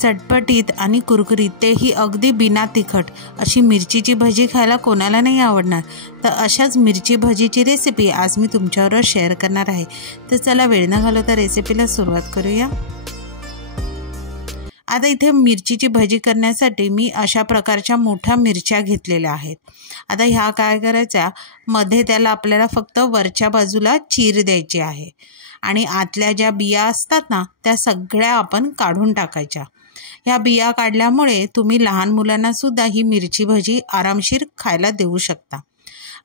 चटपटीत आणि कुरकुरीत तेही अगदी बिना तिखट अशी मिरचीची भजी खायला कोणाला नाही आवडणार। तर अशाच मिरची भजीची रेसिपी आज मी तुमच्याबरोबर शेअर करणार आहे। तर चला वेळ न घालवता रेसिपीला सुरुवात करूया। आता इथे मिरचीची भजी करण्यासाठी मी अशा प्रकारच्या मोठ्या मिरच्या घेतलेल्या आहेत। आता ह्या काय करायच्या, मध्ये त्याला आपल्याला फक्त वरच्या बाजूला चीर द्यायची आहे आणि आतल्या ज्या बिया असतात ना त्या सगळ्या आपण काढून टाकायच्या। ह्या बिया काढल्यामुळे तुम्ही लहान मुलांना सुद्धा ही मिरची भजी आरामशीर खायला देऊ शकता।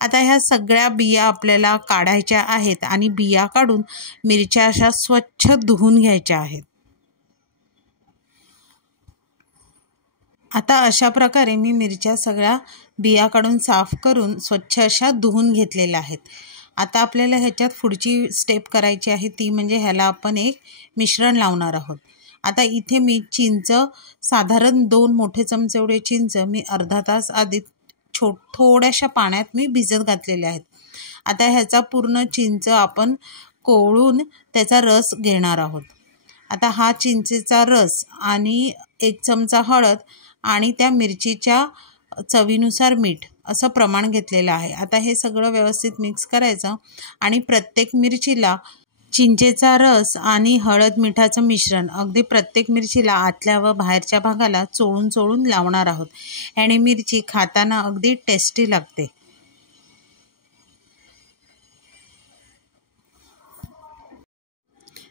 आता ह्या सगळ्या बिया आपल्याला काढायच्या आहेत आणि बिया काढून मिरच्या अशा स्वच्छ धुवून घ्यायच्या आहेत। आता अशा प्रकारे मी मिरच्या सगळ्या बिया काढून साफ करून स्वच्छ अशा धुवून घेतलेल्या आहेत। आता आपल्याला ह्याच्यात पुढची स्टेप करायची आहे, ती म्हणजे ह्याला आपण एक मिश्रण लावणार आहोत। आता इथे मी चिंच साधारण 2 मोठे चमचे एवढे चिंच मी अर्धा तास आधी थोड्याशा पाण्यात मी भिजत घातलेले आहेत। आता ह्याचा पूर्ण चिंच आपण कोळून त्याचा रस घेणार आहोत। आता हा चिंचेचा रस आणि 1 चमचा हळद आणि त्या मिरचीच्या चवीनुसार मीठ असं प्रमाण घेतलेलं आहे। आता हे सगळं व्यवस्थित मिक्स करायचं आणि प्रत्येक मिरचीला चिंचेचा रस आणि हळद मिठाचं मिश्रण अगदी प्रत्येक मिरचीला आतल्या व बाहेरच्या भागाला चोळून चोळून लावणार आहोत। याने मिरची खाताना अगदी टेस्टी लागते।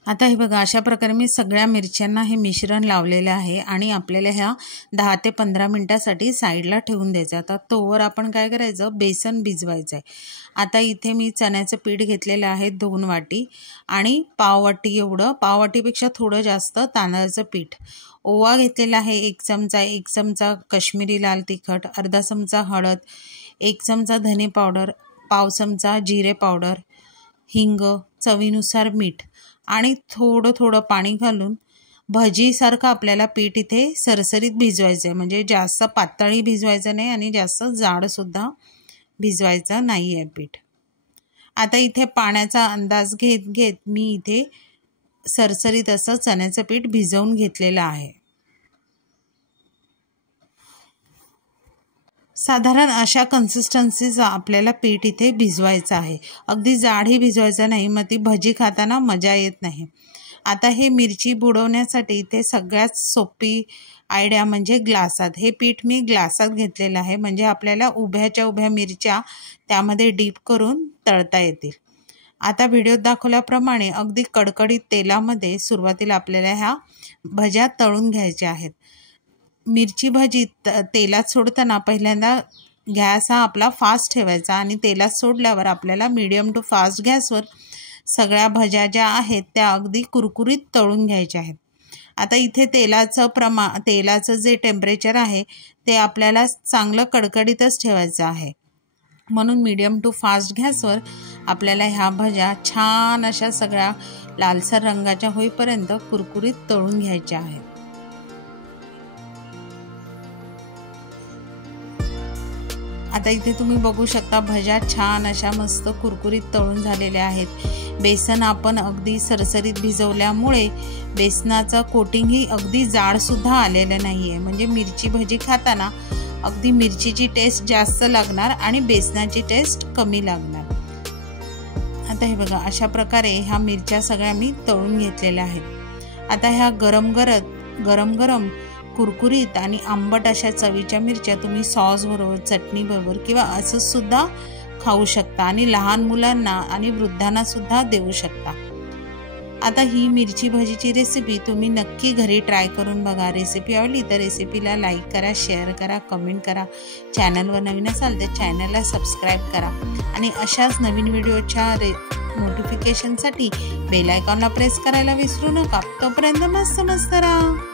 आता हे बघा, अशा प्रकारे मी सगळ्या मिरच्यांना हे मिश्रण लावलेलं आहे आणि आपल्याला ह्या 10 ते 15 मिनिटासाठी साईडला ठेवून द्यायचं। आता तोवर आपण काय करायचं, बेसन भिजवायचं आहे। आता इथे मी चण्याचं पीठ घेतलेलं आहे 2 वाटी आणि पाव वाटी एवढं, पाव वाटीपेक्षा थोडं जास्त तांदळाचं पीठ। ओवा घेतलेला आहे 1 चमचा, 1 चमचा काश्मीरी लाल तिखट, अर्धा चमचा हळद, 1 चमचा धने पावडर, पाव चमचा जिरे पावडर, हिंग, चवीनुसार मीठ आणि थोडं थोडं पाणी घालून भजीसारखं आपल्याला पीठ इथे सरसरीत भिजवायचं आहे। म्हणजे जास्त पातळी भिजवायचं नाही आणि जास्त जाडसुद्धा भिजवायचं नाही आहे पीठ। आता इथे पाण्याचा अंदाज घेत घेत मी इथे सरसरीत असं चण्याचं पीठ भिजवून घेतलेलं आहे। साधारण अशा कन्सिस्टन्सीचा आपल्याला पीठ इथे भिजवायचं आहे। अगदी जाडही भिजवायचं नाही, मग ती भजी खाताना मजा येत नाही। आता हे मिरची बुडवण्यासाठी इथे सगळ्यात सोपी आयडिया म्हणजे ग्लासात, हे पीठ मी ग्लासात घेतलेलं आहे म्हणजे आपल्याला उभ्याच्या उभ्या मिरच्या त्यामध्ये डीप करून तळता येतील। आता व्हिडिओत दाखवल्याप्रमाणे अगदी कडकडीत तेलामध्ये सुरुवातीला आपल्याला ह्या भज्या तळून घ्यायच्या आहेत। मिरची भजी तेलात सोडताना पहिल्यांदा गॅस हा आपला फास्ट ठेवायचा आणि तेलात सोडल्यावर आपल्याला मीडियम टू फास्ट गॅसवर सगळ्या भज्या ज्या आहेत त्या अगदी कुरकुरीत तळून घ्यायच्या आहेत। आता इथे तेलाचं जे टेम्परेचर आहे ते आपल्याला चांगलं कडकडीतच ठेवायचं आहे, म्हणून मीडियम टू फास्ट गॅसवर आपल्याला ह्या भज्या छान अशा सगळ्या लालसर रंगाच्या होईपर्यंत कुरकुरीत तळून घ्यायच्या आहेत। आता इथे तुम्ही बघू शकता भज्या छान अशा मस्त कुरकुरीत तळून झालेल्या आहेत। बेसन आपण अगदी सरसरीत भिजवल्यामुळे बेसनाचं कोटिंगही अगदी जाडसुद्धा आलेलं नाही आहे, म्हणजे मिरची भजी खाताना अगदी मिरचीची टेस्ट जास्त लागणार आणि बेसनाची टेस्ट कमी लागणार। आता हे बघा, अशा प्रकारे ह्या मिरच्या सगळ्या मी तळून घेतलेल्या आहेत। आता ह्या गरम गरम कुरकुरीत आणि आंबट अशा चवीच्या मिरच्या तुम्ही सॉस बरोबर, चटणी बरोबर किंवा असं सुद्धा खाऊ शकता आणि लहान मुलांना आणि वृद्धांना सुद्धा देऊ शकता। आता ही मिरची भजीची रेसिपी तुम्ही नक्की घरी ट्राय करून बघा। रेसिपी आवडली तर रेसिपीला लाईक करा, शेअर करा, कमेंट करा। चॅनलवर नवीन असाल तर चॅनलला सबस्क्राईब करा आणि अशाच नवीन व्हिडिओच्या नोटिफिकेशनसाठी बेल आयकॉनला प्रेस करायला विसरू नका। तोपर्यंत मस्त राहा।